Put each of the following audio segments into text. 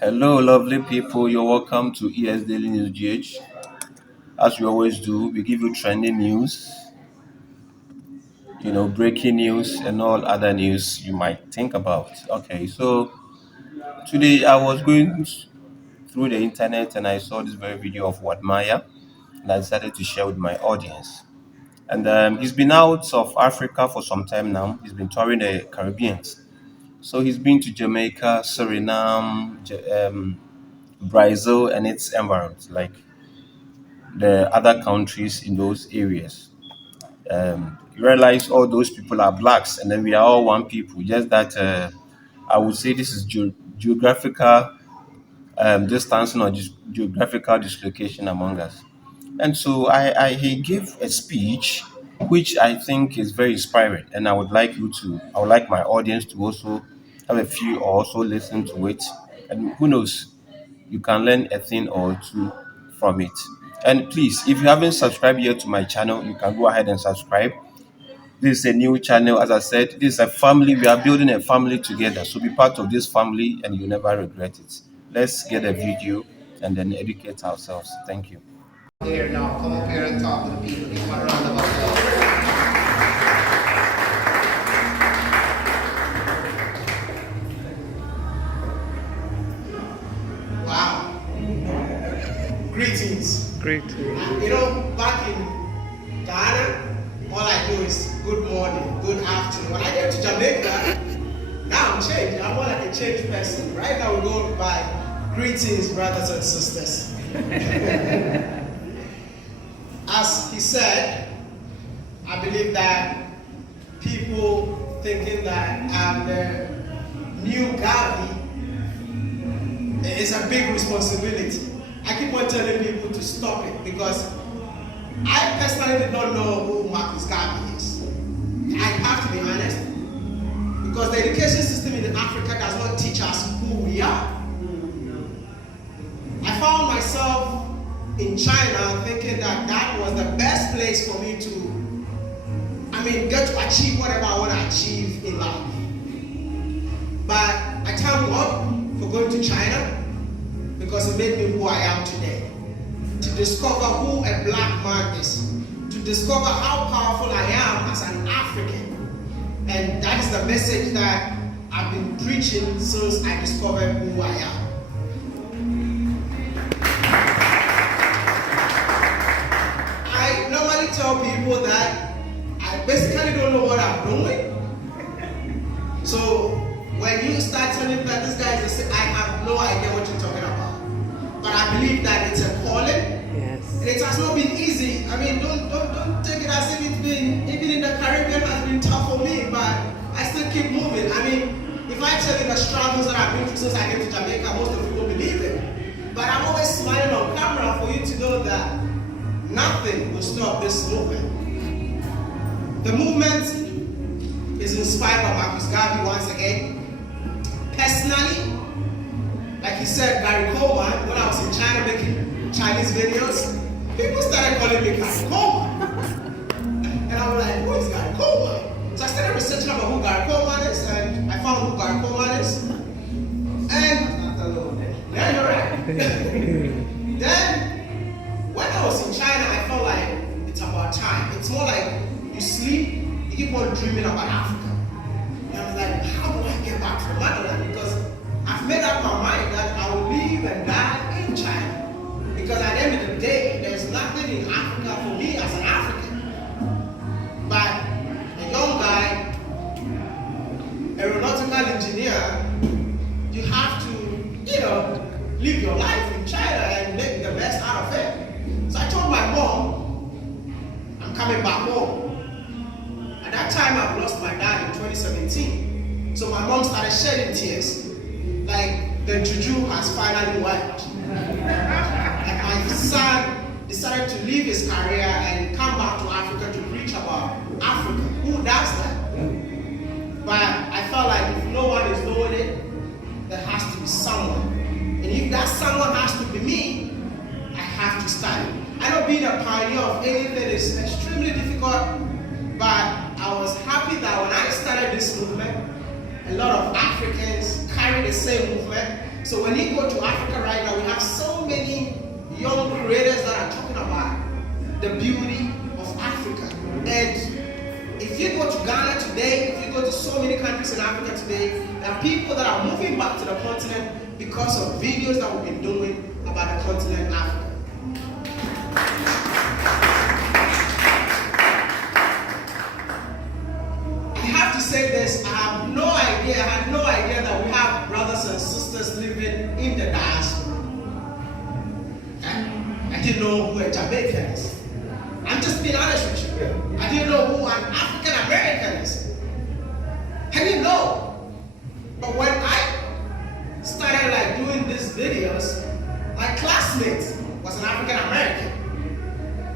Hello, lovely people. You're welcome to ES Daily News GH. As we always do, we give you trending news, breaking news, and all other news you might think about. Okay, so today I was going through the internet and I saw this very video of Wode Maya, and I decided to share with my audience. And he's been out of Africa for some time now. He's been touring the Caribbean. So he's been to Jamaica, Suriname, Brazil, and its environs, like the other countries in those areas. You realize all those people are blacks, and then we are all one people. Just that I would say this is geographical distancing or geographical dislocation among us. And so he gave a speech which I think is very inspiring, and I would like my audience to also have a few or also listen to it. And who knows, you can learn a thing or two from it. And please, if you haven't subscribed yet to my channel, you can go ahead and subscribe. This is a new channel. As I said, this is a family. We are building a family together. So be part of this family and you'll never regret it. Let's get a video and then educate ourselves. Thank you. Here now, come up here and talk to the people. Give them a round of applause. Wow. Greetings. Great. Back in Ghana, all I do is good morning, good afternoon. When I get to Jamaica, now I'm changed. I'm more like a changed person. Right now we go by greetings, brothers and sisters. As he said, I believe that people thinking that I'm the new Gavi is a big responsibility. I keep on telling people to stop it because I personally did not know who Marcus Garvey is. I have to be honest, because the education system in Africa does not teach us who we are. I found myself in China thinking that that was the best place for me to, get to achieve whatever I want to achieve in life. But I thank God for going to China because it made me who I am today. To discover who a black man is, to discover how powerful I am as an African. And that is the message that I've been preaching since I discovered who I am. I normally tell people that I basically don't know what I'm doing. So when you start telling me that this guy is I have no idea what you're talking about. But I believe that it's a calling. Yes. And it has not been easy. Don't take it as if it's been, even in the Caribbean has been tough for me, but I still keep moving. If I tell you the struggles that I've been through since I came to Jamaica, most of people believe it. But I'm always smiling on camera for you to know that nothing will stop this movement. The movement is inspired by Marcus Garvey once again. Personally, like he said, Gary Coleman, when I was in China making Chinese videos, people started calling me Gary Coleman. And I was like, who is Gary Coleman? So I started researching about who Gary Coleman is, and I found who Gary Coleman is. And yeah, you're right. Then, when I was in China, I felt like it's about time. It's more like you sleep, you keep on dreaming about Africa. And I was like, how do I get back to motherland? Because I've made up my mind that I will live and die in China. Because at the end of the day, there's nothing in Africa for me as an African. But a young guy, aeronautical engineer, you have to, live your life in China and make the best out of it. So I told my mom, I'm coming back home. At that time, I've lost my dad in 2017. So my mom started shedding tears. Like the juju has finally wiped. Like my son decided to leave his career and come back to Africa to preach about Africa. Who does that? But I felt like if no one is doing it, there has to be someone. And if that someone has to be me, I have to start it. I know being a pioneer of anything is extremely difficult, but I was happy that when I started this movement, a lot of Africans carry the same movement. So when you go to Africa right now, we have so many young creators that are talking about the beauty of Africa. And if you go to Ghana today, if you go to so many countries in Africa today, there are people that are moving back to the continent because of videos that we've been doing about the continent Africa. I have to say this, I had no idea that we have brothers and sisters living in the diaspora. I didn't know who a Jamaican is. I'm just being honest with you. I didn't know who an African American is. I didn't know. But when I started like doing these videos, my classmate was an African American.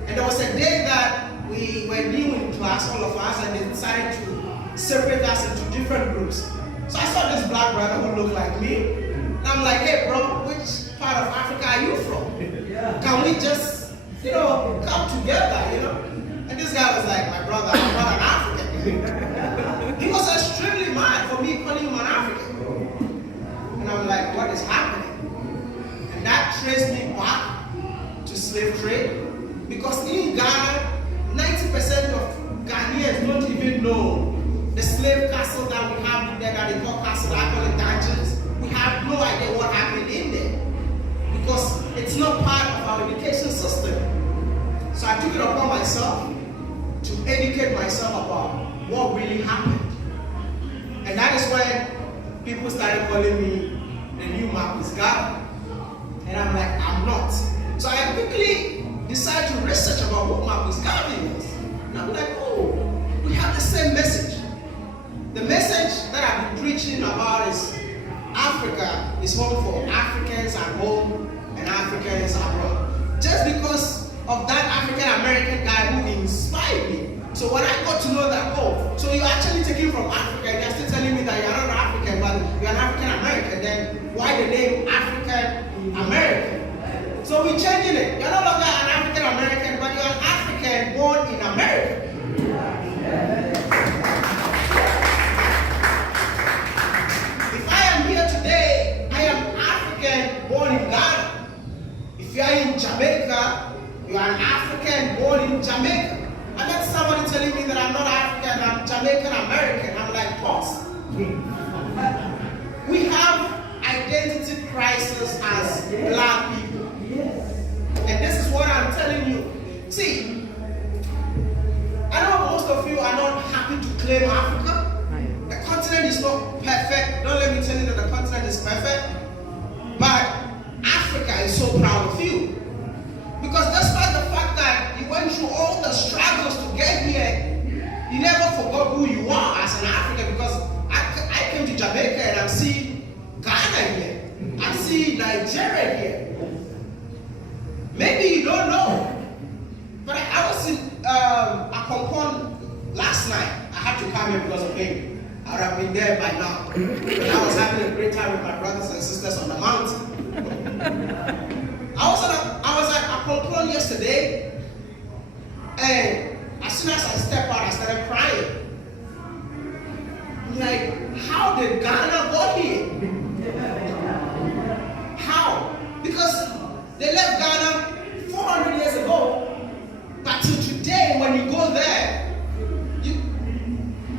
And there was a day that we were new in class, all of us, and they decided to separate us into different groups. So I saw this black brother who looked like me. And I'm like, hey bro, which part of Africa are you from? Can we just, come together, And this guy was like, my brother, I'm not an African. He was extremely mad for me calling him an African. And I'm like, what is happening? And that traced me back to slave trade. Because in Ghana, 90% of Ghanaians don't even know the slave castle that we have in there, that they call castle, I call it dungeons. We have no idea what happened in there. Because it's not part of our education system. So I took it upon myself to educate myself about what really happened. And that is when people started calling me the new Marcus Garvey. And I'm like, I'm not. So I quickly decided to research about what Marcus Garvey was. And I'm like, oh, we have the same message. The message that I've been preaching about is Africa is home for Africans at home and Africans abroad. Just because of that African American guy who inspired me. So when I got to know that, oh, so you're actually taking from Africa, and you're still telling me that you're not African, but you're an African American, then why the name African American? So we're changing it. You're no longer an African American, but you're an African born in America. If I am here today, I am African born in Ghana. If you are in Jamaica, you are an African born in Jamaica. I met somebody telling me that I'm not African, I'm Jamaican American. I'm like, pause. We have identity crisis as black people. And this is what I'm telling you. See, I know most of you are not happy to claim Africa. The continent is not perfect. Don't let me tell you that the continent is perfect. But Africa is so proud of you. Because despite the fact that you went through all the struggles to get here, you never forgot who you are as an African. Because I came to Jamaica and I see Ghana here. I see Nigeria here. Maybe you don't know. But I was in Akompon last night. I had to come here because of him. I would have been there by now. But I was having a great time with my brothers and sisters on the mountain. I was at Akompon yesterday, and as soon as I stepped out, I started crying. I'm like, how did Ghana go here? How? Because they left Ghana 400 years ago, but till today, when you go there,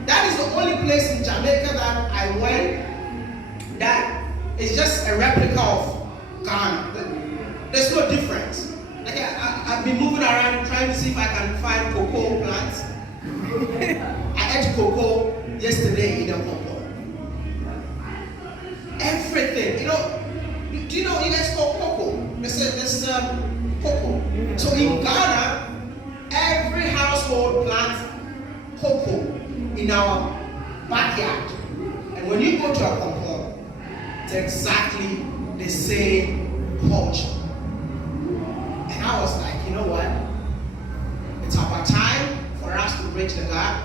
that is the only place in Jamaica that I went that is just a replica of Ghana. There's no difference. Like I've been moving around trying to see if I can find cocoa plants. I ate cocoa yesterday in a cocoa. Everything, do you know what you guys call cocoa? There's cocoa. So in Ghana, every household plants cocoa in our backyard. And when you go to a compound, it's exactly the same culture. And I was like, you know what? It's about time for us to bridge the gap.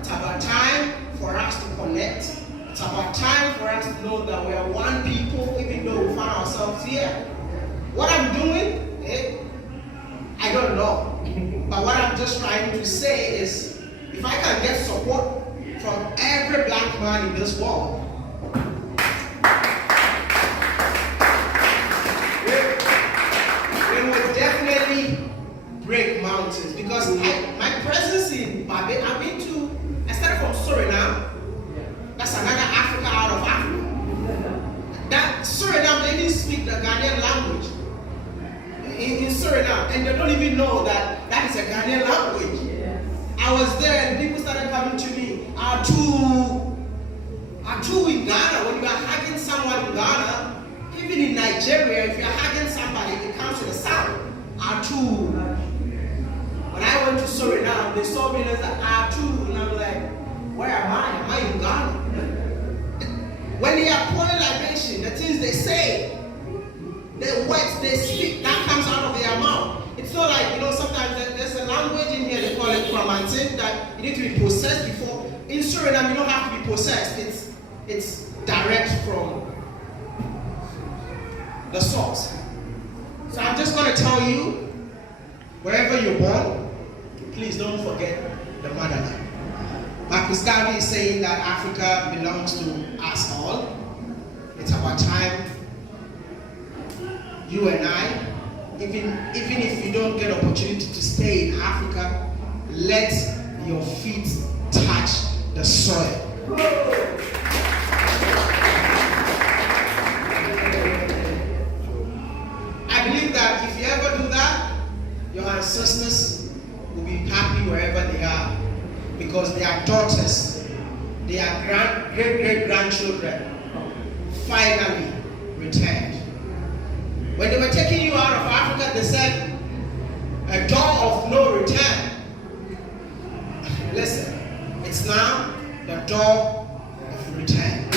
It's about time for us to connect. It's about time for us to know that we are one people, even though we find ourselves here. What I'm doing, I don't know. But what I'm just trying to say is, if I can get support from every black man in this world, speak the Ghanaian language in Suriname, and they don't even know that that is a Ghanaian language. I was there, and people started coming to me. Are two in Ghana? When you are hugging someone in Ghana, even in Nigeria, if you are hugging somebody, it comes to the sound. Are two. When I went to Suriname, they saw me and they said, are two, and I'm like, where am I? Am I in Ghana? When they are pouring libation, the things they say, the words they speak, that comes out of their mouth. It's not like, sometimes there's a language in here, they call it chromantin, that you need to be possessed before. In Suriname, you don't have to be possessed. It's direct from the source. So I'm just going to tell you, wherever you're born, please don't forget the motherland. Marcus Garvey is saying that Africa belongs to us all. It's about time you and I, even if you don't get opportunity to stay in Africa, let your feet touch the soil. I believe that if you ever do that, your ancestors will be happy wherever they are, because their daughters, their great-great-grandchildren finally returned. When they were taking you out of Africa, they said, a door of no return. Listen, it's now the door of return.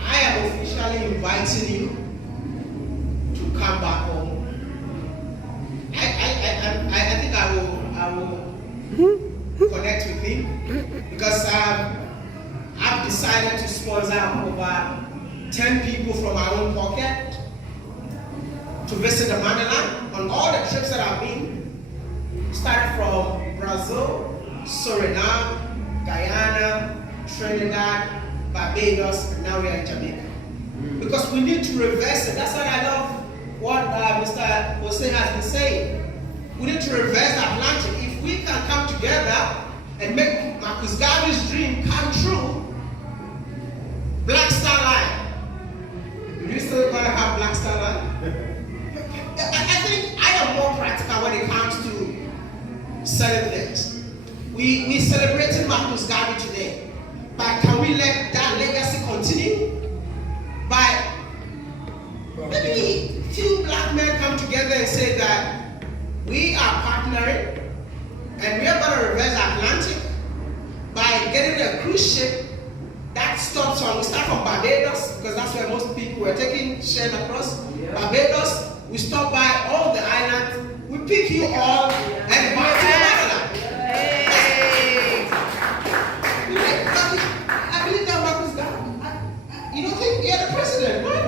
I am officially inviting you to come back home. I think I will connect with him, because I've decided to sponsor over 10 people from my own pocket to visit the motherland on all the trips that I've been. Started from Brazil, Suriname, Guyana, Trinidad, Barbados, and now we are in Jamaica. Because we need to reverse it. That's why I love what Mr. Jose has been saying. We need to reverse the Atlantic. If we can come together and make Marcus Garvey's dream come true, Black Star Line. Do you still want to have Black Star Line? I think I am more practical when it comes to selling things. We celebrated Marcus Garvey today, but can we let that legacy continue? By maybe few black men come together and say that we are partnering and we are going to reverse the Atlantic by getting a cruise ship that stops on, we start from Barbados, because that's where most people were taking shares across. Barbados, we stop by all the islands, we pick you all and back to the motherland. I believe that Marcus Garvey. You don't think you're the president, right?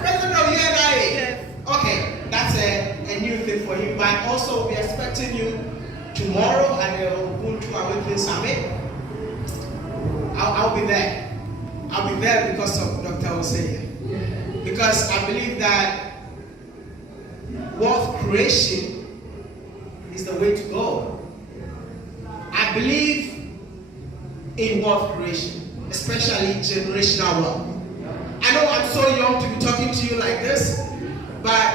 President of UNIA. Okay, that's a new thing for you. But also, we're expecting you tomorrow at the Ubuntu Awakening Summit. I'll be there. I'll be there because of Dr. Hosea. Because I believe that wealth creation is the way to go. I believe in wealth creation, especially generational wealth. I know I'm so young to be talking to you like this, but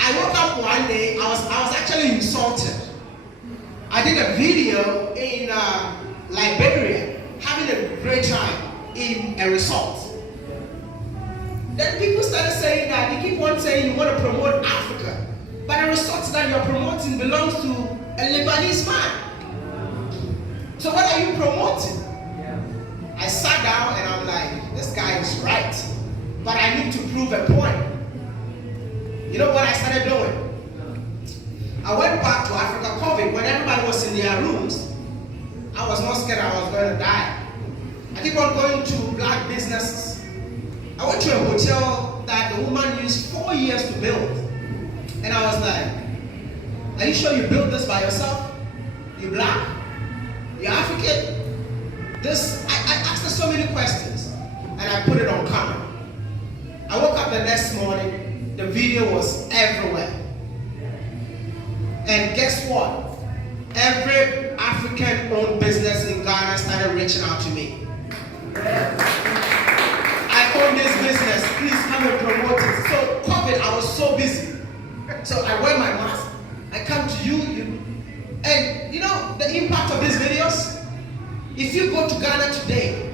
I woke up one day, I was actually insulted. I did a video in Liberia, having a great time in a resort. Then people started saying that, they keep on saying you want to promote Africa, but the resort that you're promoting belongs to a Lebanese man. So what are you promoting? I sat down and I'm like, this guy is right, but I need to prove a point. You know what I started doing? I went back to Africa COVID when everybody was in their rooms. I was not scared I was going to die. I keep on going to black businesses. I went to a hotel that the woman used 4 years to build. And I was like, are you sure you built this by yourself? You black? You African? I asked her so many questions. And I put it on camera. I woke up the next morning, the video was everywhere. And guess what? Every African-owned business in Ghana started reaching out to me. I own this business. Please come and promote it. So COVID, I was so busy. So I wear my mask. I come to you, and you know the impact of these videos? If you go to Ghana today,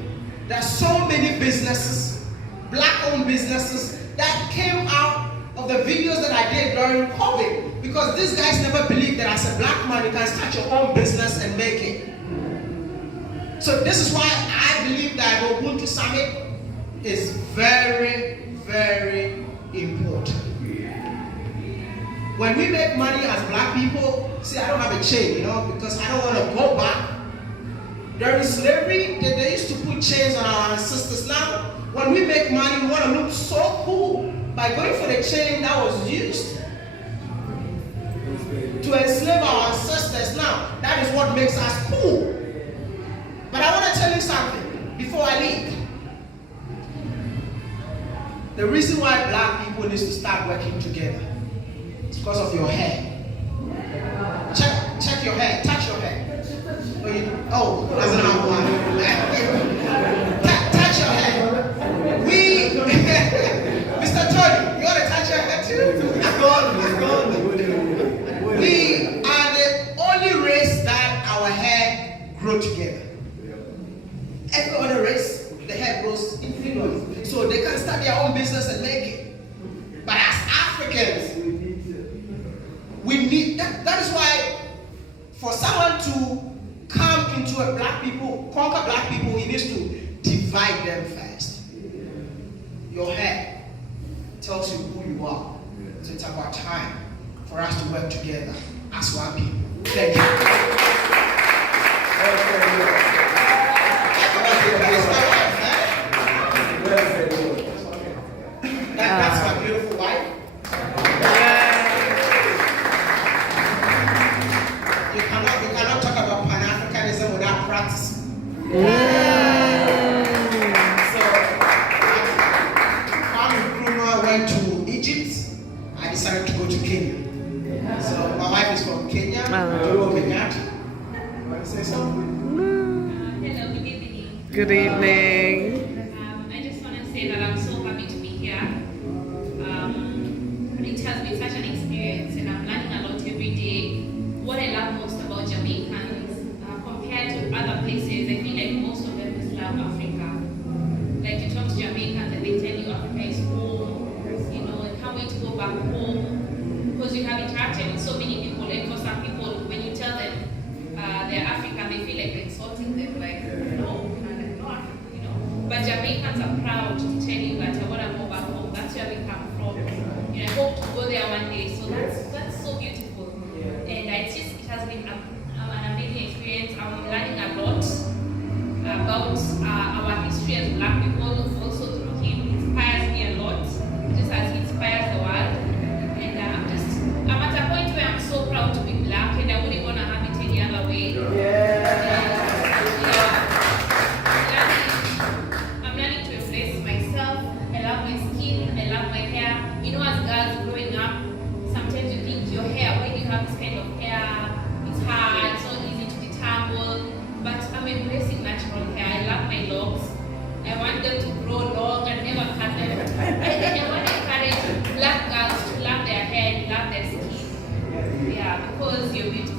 there are so many businesses, black-owned businesses, that came out of the videos that I did during COVID. Because these guys never believed that as a black man, you can start your own business and make it. So this is why I believe that the Ubuntu Summit is very, very important. When we make money as black people, see, I don't have a chain, because I don't want to go back. During slavery, they used to put chains on our ancestors. Now, when we make money, we want to look so cool by going for the chain that was used to enslave our ancestors. Now, that is what makes us cool. But I want to tell you something before I leave. The reason why black people need to start working together is because of your hair. Check your hair, touch your hair. Doesn't have one. Touch your hair. Mr. Tony, you want to touch your hair too? It's gone. We are the only race that our hair grow together. Every other race, the hair grows individually. So they can start their own business and make it. But as Africans, we need that is why for someone to come into a black people, conquer black people, he needs to divide them first. Your hair tells you who you are. So it's about time for us to work together as one people. Thank you. That's my beautiful wife. You cannot talk about Pan-Africanism without practice. So, when Bruno went to Egypt, I decided to go to Kenya. So, my wife is from Kenya. Kenyatta. You want to say something? Hello, good evening. Good evening. I just want to say that I'm so happy to be here. It has been such an experience, and I'm learning a lot every day. What I love most about Jamaicans, compared to other places, I feel like most of them just love Africa. Like you talk to Jamaicans and they tell you Africa is home, and can't wait to go back home. Because you have interacted with so many people, and for some people, when you tell them they're African, they feel like you're insulting them, like, no, I'm not African, But Jamaicans are proud to tell you that I want to go back home. That's where we come from. I hope to go there one day. So that's so beautiful. And it has been an amazing experience. I'm learning a lot about our history as black people. Also through him, inspires me a lot, just as he inspires the world. And I'm at a point where I'm so proud to be black, and I wouldn't want to have it any other way. I'm learning to embrace myself. I love my skin. I love my hair. As girls growing up, sometimes you think your hair, when you have this kind of hair, it's hard, it's not easy to detangle. But I'm embracing natural hair. I love my locks. I want them to grow long and never cut them. I want to encourage black girls to love their hair and love their skin. Yeah, because you're beautiful.